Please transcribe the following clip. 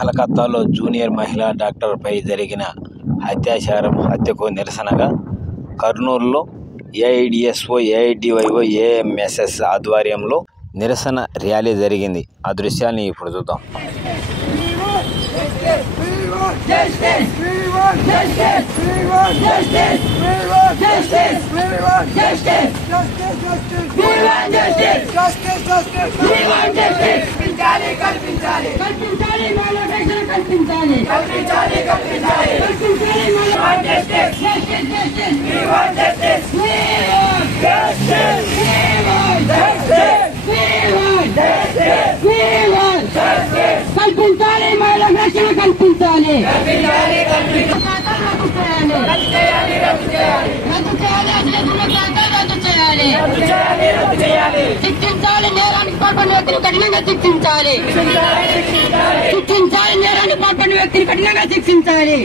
కలకత్తాలో జూనియర్ మహిళా డాక్టర్పై జరిగిన హత్యకు నిరసనగా కర్నూలులో ఏఐడిఎస్ఓ, ఏఐడివైఓ, ఏఎంఎస్ఎస్ ఆధ్వర్యంలో నిరసన ర్యాలీ జరిగింది. ఆ దృశ్యాన్ని ఇప్పుడు చూద్దాం. కల్పించాలి, మహిళలకు రక్షణ కల్పించాలి. శిక్షించాలి, నేరానికి పాల్పడిన వ్యక్తిని కఠినంగా శిక్షించాలి. శిక్షించాలి, నేరానికి పాల్పడిన వ్యక్తిని కఠినంగా శిక్షించాలి.